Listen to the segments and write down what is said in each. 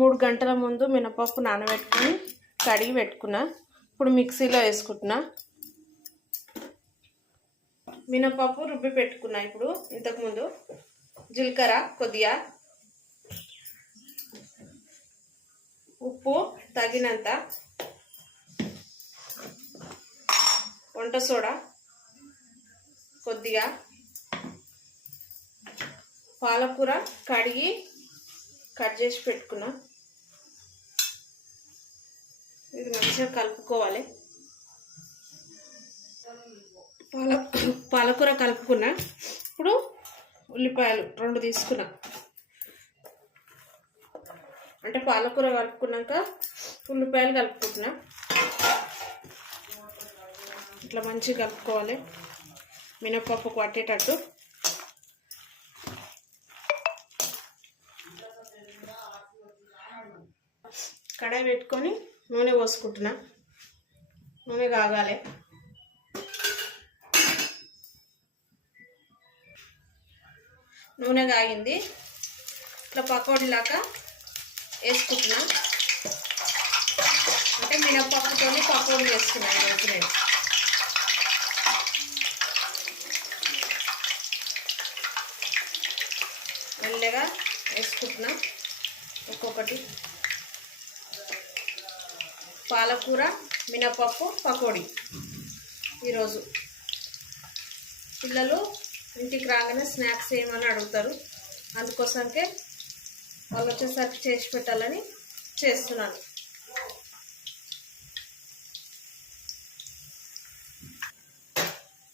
3 గంటల ముందు మినపప్పు నానబెట్టుకొని కడిగి పెట్టుకున్నా. ఇప్పుడు మిక్సీలో వేసుకుంటున్నా. మినపప్పు రుబ్బి పెట్టుకున్నా. ఇప్పుడు ఇంతకుముందు జీలకర్ర కొద్దిగా, ఉప్పు తగినంత, వంట సోడా కొద్దిగా, పాలకూర కడిగి కట్ చేసి పెట్టుకున్నా. ఇది మంచిగా కలుపుకోవాలి. పాలకూర కలుపుకున్నా. ఇప్పుడు ఉల్లిపాయలు 2 తీసుకున్నా. అంటే పాలకూర కలుపుకున్నాక ఉల్లిపాయలు కలుపుకుంటున్నా. ఇట్లా మంచిగా కలుపుకోవాలి మినపప్పు పట్టేటట్టు. కడాయి పెట్టుకొని నూనె పోసుకుంటున్నా. నూనె కాగాలి. నూనె కాగింది. ఇట్లా పకోడీలాగా వేసుకుంటున్నా. అంటే మినపప్పుతో పకోడీ వేసుకున్నాను ఈరోజు నేను. మెల్లగా వేసుకుంటున్నా ఒక్కొక్కటి. పాలకూర మినపప్పు పకోడీ ఈరోజు. పిల్లలు ఇంటికి రాగానే స్నాక్స్ ఏమని అడుగుతారు. అందుకోసంకే వాళ్ళు వచ్చేసరికి చేసి పెట్టాలని చేస్తున్నాను.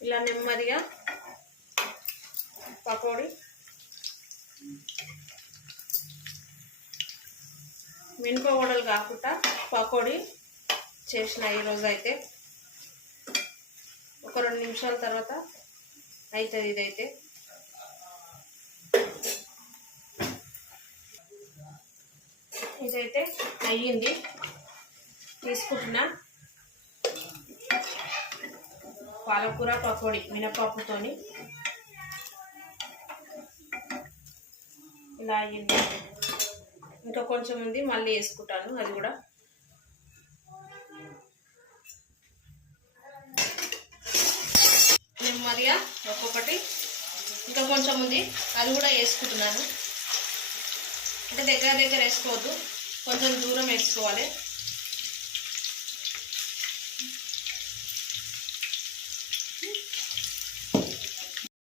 ఇలా నెమ్మదిగా పకోడీ మినప వడలు కాకుండా పకోడీ చేసిన ఈరోజు అయితే. ఒక 2 నిమిషాల తర్వాత అవుతుంది ఇదైతే. ఇదైతే అయ్యింది. తీసుకుంటున్నా. పాలకూర పకోడీ మినపప్పుతోని ఇలా అయ్యింది. ఇంకా కొంచెం ఉంది, మళ్ళీ వేసుకుంటాను అది కూడా. నెమ్మదిగా ఒక్కొక్కటి ఇంకా కొంచెం ఉంది, అది కూడా వేసుకుంటున్నాను. అంటే దగ్గర దగ్గర వేసుకోవద్దు, కొంచెం దూరం వేసుకోవాలి.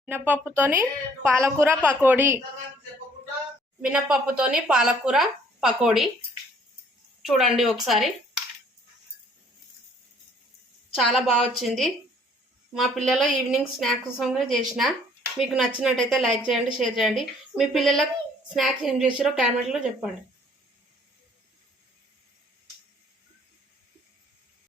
మినపప్పుతోని పాలకూర పకోడీ. మినపప్పుతోని పాలకూర పకోడీ చూడండి ఒకసారి. చాలా బాగా వచ్చింది. మా పిల్లలు ఈవినింగ్ స్నాక్స్ సంగతి చేసిన. మీకు నచ్చినట్టయితే లైక్ చేయండి, షేర్ చేయండి. మీ పిల్లలకు స్నాక్స్ ఏం చేసారో కామెంట్లో చెప్పండి.